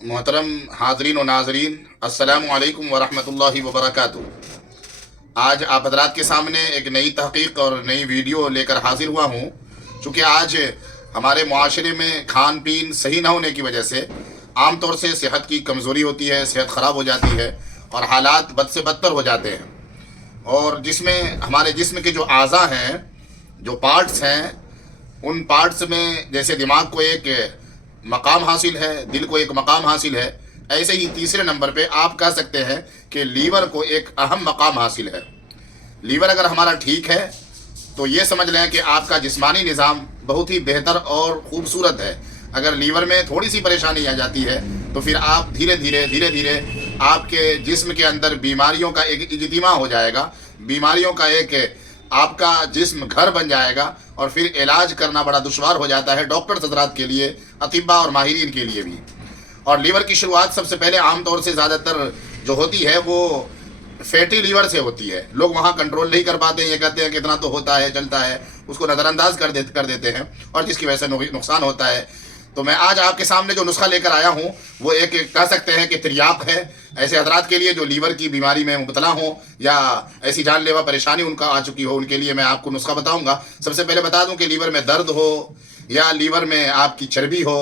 محترم حاضرین و ناظرین، السلام علیکم ورحمۃ اللہ وبرکاتہ۔ آج آپ حضرات کے سامنے ایک نئی تحقیق اور نئی ویڈیو لے کر حاضر ہوا ہوں۔ چونکہ آج ہمارے معاشرے میں کھان پین صحیح نہ ہونے کی وجہ سے عام طور سے صحت کی کمزوری ہوتی ہے، صحت خراب ہو جاتی ہے اور حالات بد سے بدتر ہو جاتے ہیں، اور جس میں ہمارے جسم کے جو اعضاء ہیں، جو پارٹس ہیں، ان پارٹس میں جیسے دماغ کو ایک مقام حاصل ہے، دل کو ایک مقام حاصل ہے، ایسے ہی تیسرے نمبر پہ آپ کہہ سکتے ہیں کہ لیور کو ایک اہم مقام حاصل ہے۔ لیور اگر ہمارا ٹھیک ہے تو یہ سمجھ لیں کہ آپ کا جسمانی نظام بہت ہی بہتر اور خوبصورت ہے۔ اگر لیور میں تھوڑی سی پریشانی آ جاتی ہے تو پھر آپ دھیرے دھیرے آپ کے جسم کے اندر بیماریوں کا ایک اجتماع ہو جائے گا، بیماریوں کا ایک آپ کا جسم گھر بن جائے گا، اور پھر علاج کرنا بڑا دشوار ہو جاتا ہے ڈاکٹر حضرات کے لیے، اطباء اور ماہرین کے لیے بھی۔ اور لیور کی شروعات سب سے پہلے عام طور سے زیادہ تر جو ہوتی ہے وہ فیٹی لیور سے ہوتی ہے۔ لوگ وہاں کنٹرول نہیں کر پاتے ہیں، یہ کہتے ہیں کہ اتنا تو ہوتا ہے، چلتا ہے، اس کو نظر انداز کر دیتے ہیں، اور جس کی وجہ سے نقصان ہوتا ہے۔ تو میں آج آپ کے سامنے جو نسخہ لے کر آیا ہوں وہ ایک کہہ سکتے ہیں کہ تریاق ہے، ایسے حضرات کے لیے جو لیور کی بیماری میں مبتلا ہوں یا ایسی جان لیوا پریشانی ان کا آ چکی ہو، ان کے لیے میں آپ کو نسخہ بتاؤں گا۔ سب سے پہلے بتا دوں کہ لیور میں درد ہو یا لیور میں آپ کی چربی ہو،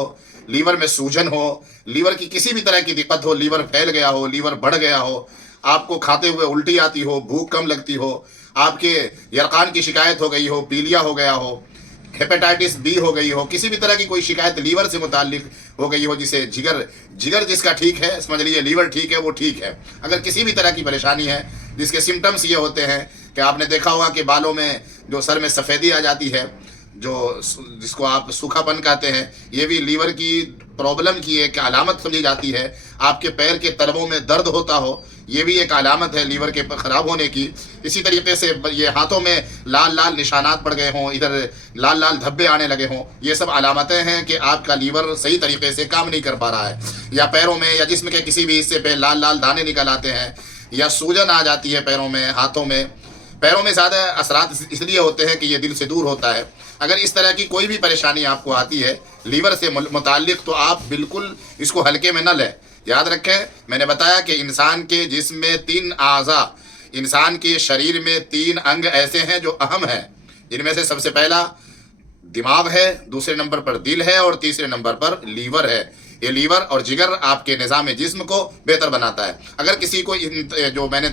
لیور میں سوجن ہو، لیور کی کسی بھی طرح کی دقت ہو، لیور پھیل گیا ہو، لیور بڑھ گیا ہو، آپ کو کھاتے ہوئے الٹی آتی ہو، بھوک کم لگتی ہو، آپ کے یرقان کی شکایت ہو گئی ہو، پیلیا ہو گیا ہو، ہیپیٹائٹس بی ہو گئی ہو، کسی بھی طرح کی کوئی شکایت لیور سے متعلق ہو گئی ہو، جسے جگر جس کا ٹھیک ہے، سمجھ لیجیے لیور ٹھیک ہے، وہ ٹھیک ہے۔ اگر کسی بھی طرح کی پریشانی ہے جس کے سمٹمز یہ ہوتے ہیں کہ آپ نے دیکھا ہوگا کہ بالوں میں جو سر میں سفیدی آ جاتی ہے، جس کو آپ سوکھا پن کہتے ہیں، یہ بھی لیور کی پرابلم کی ایک علامت سمجھی جاتی ہے۔ آپ کے پیر کے تلووں میں درد ہوتا ہو، یہ بھی ایک علامت ہے لیور کے خراب ہونے کی۔ اسی طریقے سے یہ ہاتھوں میں لال لال نشانات پڑ گئے ہوں، ادھر لال لال دھبے آنے لگے ہوں، یہ سب علامتیں ہیں کہ آپ کا لیور صحیح طریقے سے کام نہیں کر پا رہا ہے۔ یا پیروں میں یا جسم کے کسی بھی حصے پہ لال لال دانے نکل آتے ہیں، یا سوجن آ جاتی ہے پیروں میں، ہاتھوں میں۔ پیروں میں زیادہ اثرات اس لیے ہوتے ہیں کہ یہ دل سے دور ہوتا ہے۔ اگر اس طرح کی کوئی بھی پریشانی آپ کو آتی ہے لیور سے متعلق تو آپ بالکل اس کو ہلکے میں نہ لیں۔ یاد رکھیں، میں نے بتایا کہ انسان کے جسم میں 3 اعضاء، انسان کے شریر میں 3 انگ ایسے ہیں جو اہم ہیں، جن میں سے سب سے پہلا دماغ ہے، دوسرے نمبر پر دل ہے، اور تیسرے نمبر پر لیور ہے۔ یہ لیور اور جگر آپ کے نظام جسم کو بہتر بناتا ہے۔ اگر کسی کو جو میں نے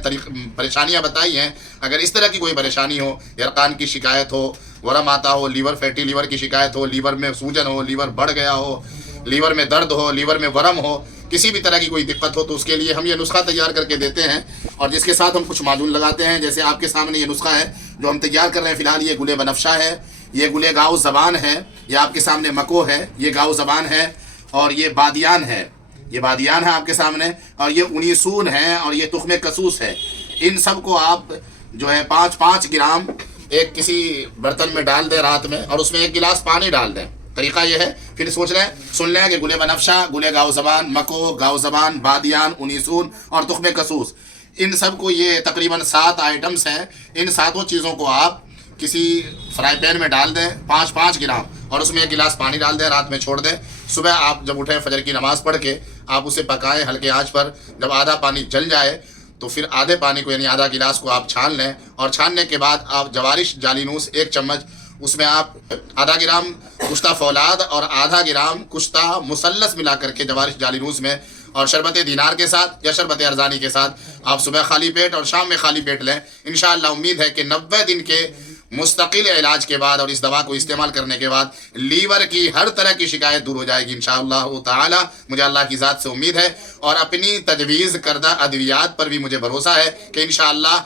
پریشانیاں بتائی ہیں، اگر اس طرح کی کوئی پریشانی ہو، یرقان کی شکایت ہو، ورم آتا ہو، لیور فیٹی لیور کی شکایت ہو، لیور میں سوجن ہو، لیور بڑھ گیا ہو، لیور میں درد ہو، لیور میں ورم ہو، کسی بھی طرح کی کوئی دقت ہو، تو اس کے لیے ہم یہ نسخہ تیار کر کے دیتے ہیں، اور جس کے ساتھ ہم کچھ معجون لگاتے ہیں۔ جیسے آپ کے سامنے یہ نسخہ ہے جو ہم تیار کر رہے ہیں، فی الحال یہ گلے بنفشہ ہے، یہ گلے گاؤ زبان ہے، یہ آپ کے سامنے مکو ہے، یہ گاؤ زبان ہے، اور یہ بادیان ہے، یہ بادیان ہے آپ کے سامنے، اور یہ انیسون ہے، اور یہ تخم کسوس ہے۔ ان سب کو آپ جو ہے 5 گرام ایک کسی برتن میں ڈال دیں رات میں، اور اس میں 1 گلاس پانی ڈال دیں۔ طریقہ یہ ہے، پھر سن لیں کہ گلے بنفشہ، گلے گاؤ زبان، مکو، گاؤ زبان، بادیان، انیسون اور تخم کسوس، ان سب کو، یہ تقریباً 7 آئٹمس ہیں۔ ان 7 چیزوں کو آپ کسی فرائی پین میں ڈال دیں، 5 گرام، اور اس میں 1 گلاس پانی ڈال دیں، رات میں چھوڑ دیں۔ صبح آپ جب اٹھیں فجر کی نماز پڑھ کے آپ اسے پکائیں ہلکے آنچ پر۔ جب آدھا پانی جل جائے تو پھر آدھے پانی کو، یعنی آدھا گلاس کو آپ چھان لیں، اور چھاننے کے بعد آپ جوارش جالینوس 1 چمچ، اس میں آپ آدھا گرام کشتہ فولاد اور آدھا گرام کشتہ مثلث ملا کر کے جوارش جالینوس میں، اور شربت دینار کے ساتھ یا شربت ارزانی کے ساتھ آپ صبح خالی پیٹ اور شام میں خالی پیٹ لیں۔ انشاءاللہ امید ہے کہ 90 دن کے مستقل علاج کے بعد اور اس دوا کو استعمال کرنے کے بعد لیور کی ہر طرح کی شکایت دور ہو جائے گی انشاءاللہ تعالی۔ مجھے اللہ کی ذات سے امید ہے، اور اپنی تجویز کردہ ادویات پر بھی مجھے بھروسہ ہے کہ انشاءاللہ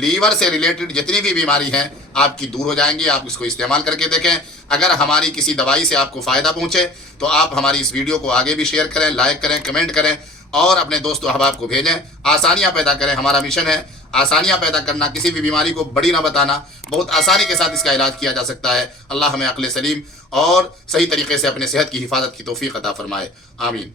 لیور سے ریلیٹڈ جتنی بھی بیماری ہیں آپ کی دور ہو جائیں گی۔ آپ اس کو استعمال کر کے دیکھیں۔ اگر ہماری کسی دوائی سے آپ کو فائدہ پہنچے تو آپ ہماری اس ویڈیو کو آگے بھی شیئر کریں، لائک کریں، کمنٹ کریں، اور اپنے دوست و احباب کو بھیجیں۔ آسانیاں پیدا کریں، ہمارا مشن ہے آسانیاں پیدا کرنا، کسی بھی بیماری کو بڑی نہ بتانا، بہت آسانی کے ساتھ اس کا علاج کیا جا سکتا ہے۔ اللہ ہمیں عقل سلیم اور صحیح طریقے سے اپنے صحت کی حفاظت کی توفیق عطا فرمائے، آمین۔